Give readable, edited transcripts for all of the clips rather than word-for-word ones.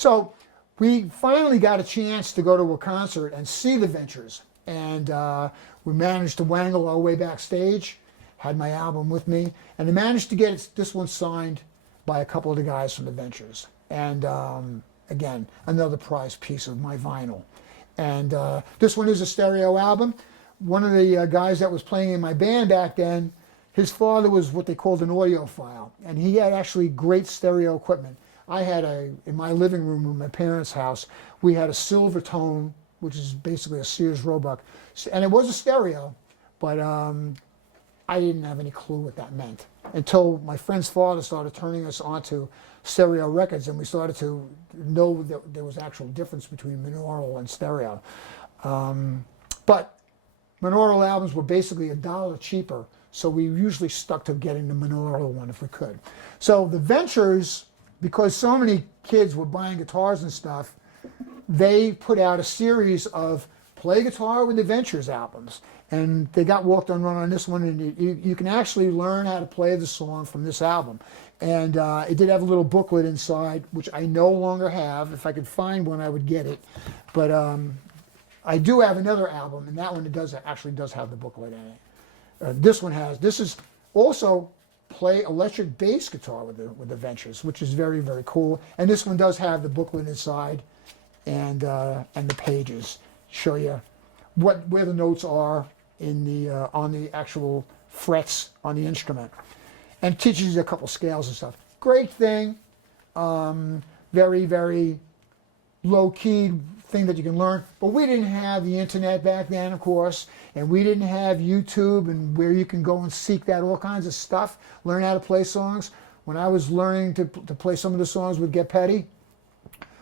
So we finally got a chance to go to a concert and see the Ventures. And we managed to wangle our way backstage, had my album with me, and I managed to get this one signed by a couple of the guys from the Ventures. And again, another prized piece of my vinyl. And this one is a stereo album. One of the guys that was playing in my band back then, his father was what they called an audiophile, and he had actually great stereo equipment. I had in my living room in my parents' house, we had a Silver Tone, which is basically a Sears Roebuck, and it was a stereo, but I didn't have any clue what that meant until my friend's father started turning us onto stereo records, and we started to know that there was actual difference between binaural and stereo. But binaural albums were basically $1 cheaper, so we usually stuck to getting the binaural one if we could. So the Ventures, because so many kids were buying guitars and stuff, they put out a series of Play Guitar with the Ventures albums. And they got walked on run on this one, and you can actually learn how to play the song from this album. And it did have a little booklet inside, which I no longer have. If I could find one, I would get it. But I do have another album, and that one actually does have the booklet in it. This is also play electric bass guitar with the Ventures, which is very, very cool. And this one does have the booklet inside, and the pages show you where the notes are in the on the actual frets on the instrument, and teaches you a couple scales and stuff. Great thing, very, very low-key thing that you can learn. But we didn't have the internet back then, of course, and we didn't have YouTube and where you can go and seek that all kinds of stuff, learn how to play songs. When I was learning to play some of the songs with Get Petty,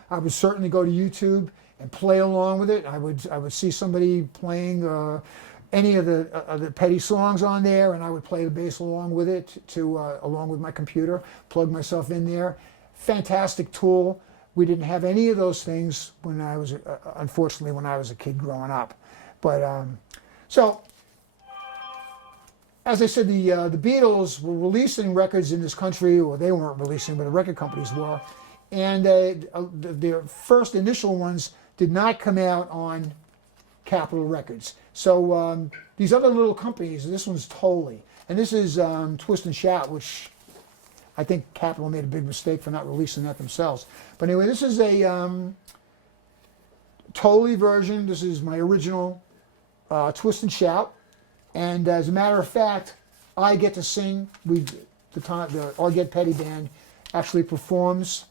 I would certainly go to YouTube and play along with it. I would see somebody playing any of the Petty songs on there, and I would play the bass along with it along with my computer, plug myself in there. Fantastic tool. We didn't have any of those things when I was, unfortunately, when I was a kid growing up. But so, as I said, the Beatles were releasing records in this country, or they weren't releasing, but the record companies were, and their first initial ones did not come out on Capitol Records. So these other little companies, this one's Totally, and this is Twist and Shout, which I think Capitol made a big mistake for not releasing that themselves. But anyway, this is a Totally version. This is my original Twist and Shout, and as a matter of fact, I get to sing. Our Get Petty band actually performs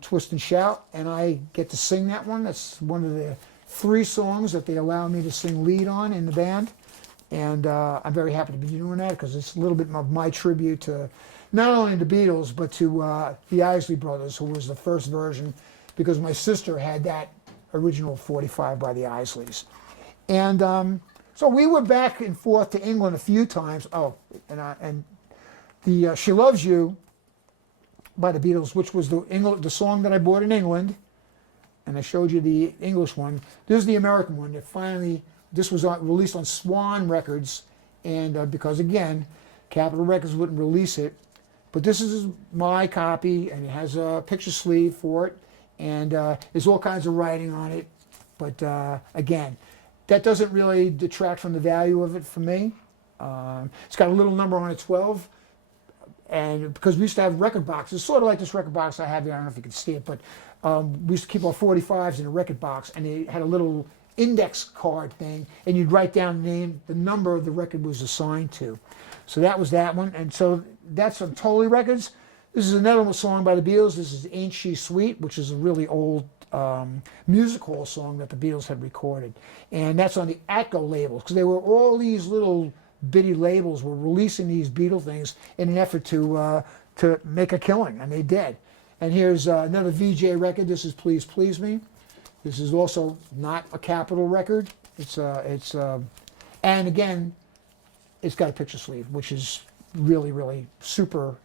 Twist and Shout, and I get to sing that one. That's one of the 3 songs that they allow me to sing lead on in the band, and I'm very happy to be doing that because it's a little bit of my tribute to not only the Beatles but to the Isley Brothers, who was the first version, because my sister had that original 45 by the Isleys. And so we were back and forth to England a few times. Oh, and the She Loves You by the Beatles, which was the song that I bought in England, and I showed you the English one. This is the American one. This was released on Swan Records, and because again, Capitol Records wouldn't release it, but this is my copy, and it has a picture sleeve for it, and there's all kinds of writing on it. But again, that doesn't really detract from the value of it for me. It's got a little number on it, 12. And because we used to have record boxes, sort of like this record box I have here, I don't know if you can see it, but we used to keep our 45s in a record box, and they had a little index card thing, and you'd write down the number of the record was assigned to. So that was that one, and so that's on Totally Records. This is another song by the Beatles. This is Ain't She Sweet, which is a really old music hall song that the Beatles had recorded. And that's on the Atco labels, because they were all these little bitty labels were releasing these Beatle things in an effort to make a killing, and they did. And here's another VJ record. This is Please Please Me. This is also not a Capitol record. And again, it's got a picture sleeve, which is really, really super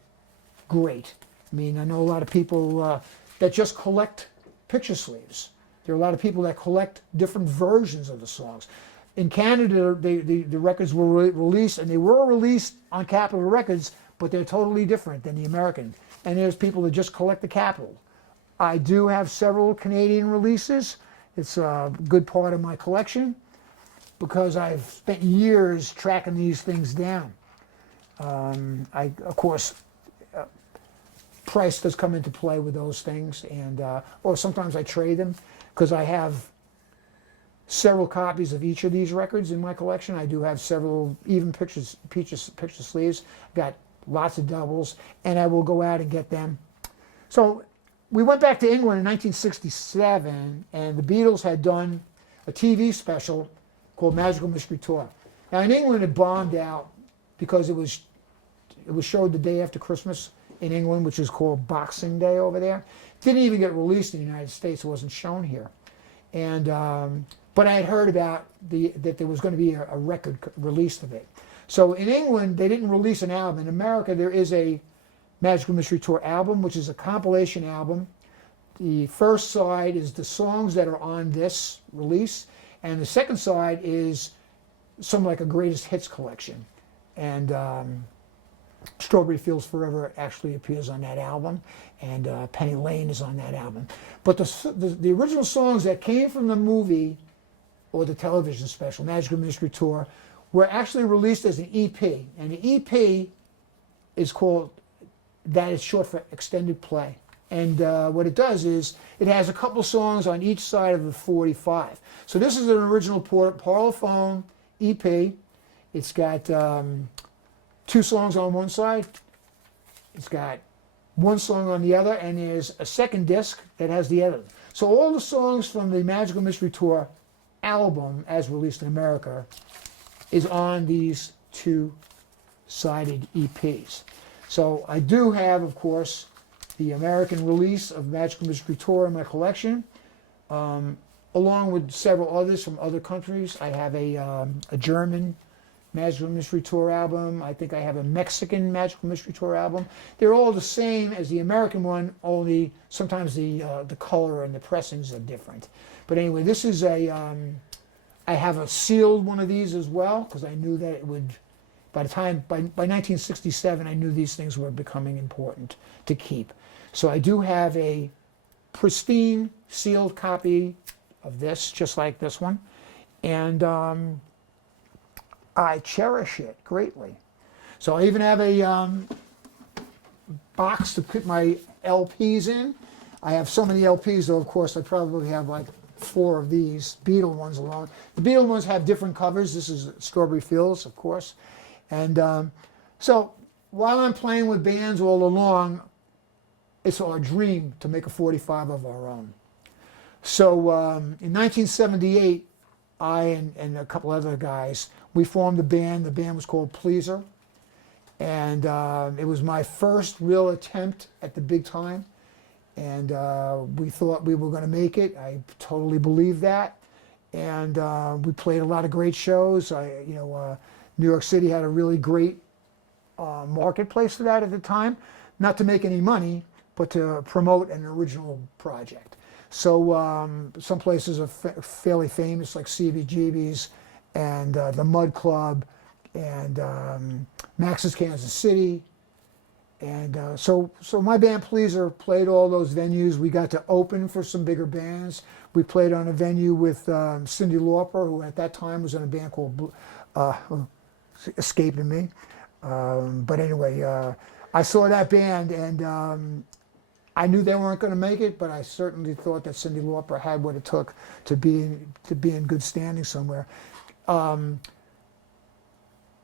great. I mean, I know a lot of people that just collect picture sleeves. There are a lot of people that collect different versions of the songs. In Canada, the records were released, and they were released on Capitol Records, but they're totally different than the American. And there's people that just collect the Capitol I do have several Canadian releases. It's a good part of my collection because I've spent years tracking these things down. Of course, price does come into play with those things, and or sometimes I trade them because I have several copies of each of these records in my collection. I do have several, even picture sleeves. Got lots of doubles, and I will go out and get them. So we went back to England in 1967, and the Beatles had done a TV special called Magical Mystery Tour. Now in England it bombed out because it was showed the day after Christmas in England, which is called Boxing Day over there. Didn't even get released in the United States. It wasn't shown here. And but I had heard about that there was going to be a record released of it. So in England, they didn't release an album. In America, there is a Magical Mystery Tour album, which is a compilation album. The first side is the songs that are on this release, and the second side is some like a greatest hits collection. And Strawberry Fields Forever actually appears on that album, and Penny Lane is on that album. But the original songs that came from the movie or the television special, Magical Mystery Tour, were actually released as an EP. And the EP is called, that is short for extended play. And what it does is it has a couple songs on each side of the 45. So this is an original Parlophone EP. It's got 2 songs on one side. It's got 1 song on the other, and there's a second disc that has the other. So all the songs from the Magical Mystery Tour album, as released in America, is on these 2-sided EPs. So I do have, of course, the American release of Magical Mystery Tour in my collection, along with several others from other countries. I have a German Magical Mystery Tour album. I think I have a Mexican Magical Mystery Tour album. They're all the same as the American one, only sometimes the color and the pressings are different. But anyway, this is I have a sealed one of these as well, because I knew that it would, by 1967, I knew these things were becoming important to keep. So I do have a pristine sealed copy of this, just like this one. And I cherish it greatly. So I even have a box to put my LPs in. I have so many LPs, though, of course, I probably have like 4 of these Beatle ones alone. The Beatle ones have different covers. This is Strawberry Fields, of course. And so while I'm playing with bands all along, it's our dream to make a 45 of our own. So in 1978, I and a couple other guys, we formed a band. The band was called Pleaser. And it was my first real attempt at the big time. And we thought we were going to make it. I totally believed that. And we played a lot of great shows. New York City had a really great marketplace for that at the time. Not to make any money, but to promote an original project. So some places are fairly famous, like CBGB's and the Mud Club and Max's Kansas City. And so my band Pleaser played all those venues. We got to open for some bigger bands. We played on a venue with Cyndi Lauper, who at that time was in a band called escaping me. But anyway, I saw that band, and I knew they weren't going to make it, but I certainly thought that Cyndi Lauper had what it took to be in good standing somewhere.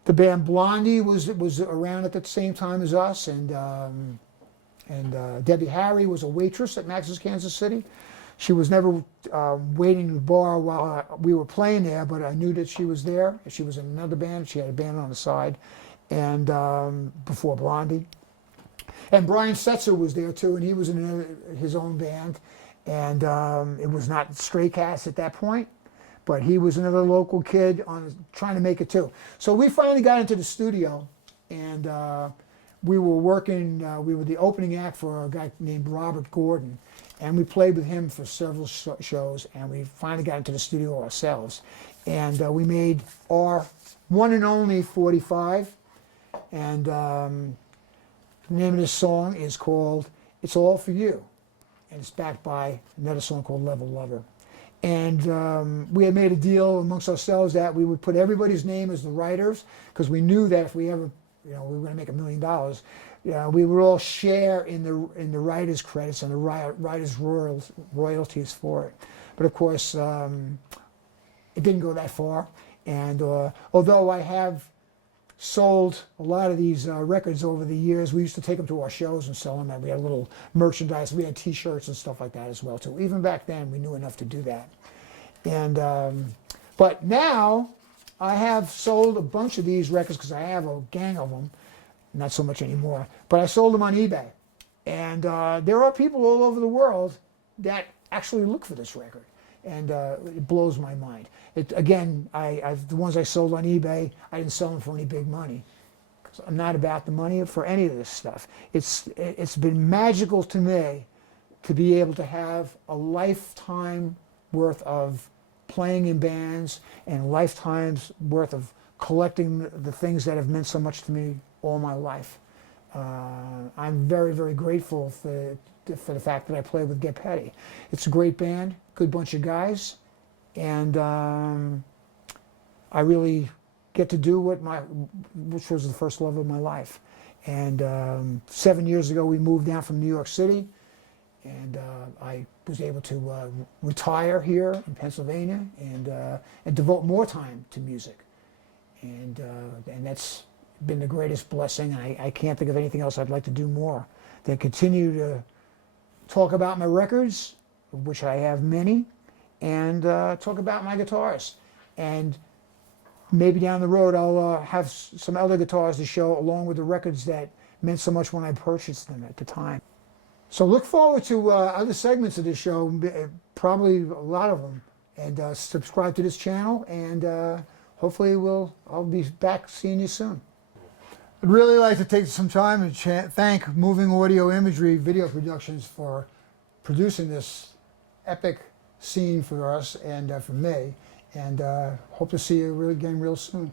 The band Blondie was around at the same time as us, and Debbie Harry was a waitress at Max's Kansas City. She was never waiting in the bar while we were playing there, but I knew that she was there. She was in another band. She had a band on the side, and before Blondie. And Brian Setzer was there too, and he was in his own band. And it was not Stray Cats at that point, but he was another local kid trying to make it too. So we finally got into the studio, and we were working. We were the opening act for a guy named Robert Gordon, and we played with him for several shows. And we finally got into the studio ourselves, and we made our one and only 45. And the name of this song is called "It's All for You." and it's backed by another song called Level Lover. And we had made a deal amongst ourselves that we would put everybody's name as the writers, because we knew that if we ever, we were going to make $1 million, we would all share in the writers' credits and the writers' royalties for it. But of course, it didn't go that far. And although I have sold a lot of these records over the years, we used to take them to our shows and sell them, and we had a little merchandise. We had T-shirts and stuff like that as well too. Even back then, we knew enough to do that. And but now I have sold a bunch of these records because I have a gang of them. Not so much anymore, but I sold them on eBay. And there are people all over the world that actually look for this record. And it blows my mind. Again, the ones I sold on eBay, I didn't sell them for any big money. 'Cause I'm not about the money for any of this stuff. It's been magical to me to be able to have a lifetime worth of playing in bands and lifetimes worth of collecting the things that have meant so much to me all my life. I'm very, very grateful for the fact that I played with Get Petty. It's a great band, good bunch of guys, and I really get to do which was the first love of my life. And 7 years ago, we moved down from New York City, and I was able to retire here in Pennsylvania and devote more time to music. And that's been the greatest blessing. I can't think of anything else I'd like to do more than continue to talk about my records, of which I have many, and talk about my guitars. And maybe down the road I'll have some other guitars to show along with the records that meant so much when I purchased them at the time. So look forward to other segments of this show, probably a lot of them, and subscribe to this channel, and hopefully I'll be back seeing you soon. I'd really like to take some time and thank Moving Audio Imagery Video Productions for producing this epic scene for us and for me, and hope to see you again real soon.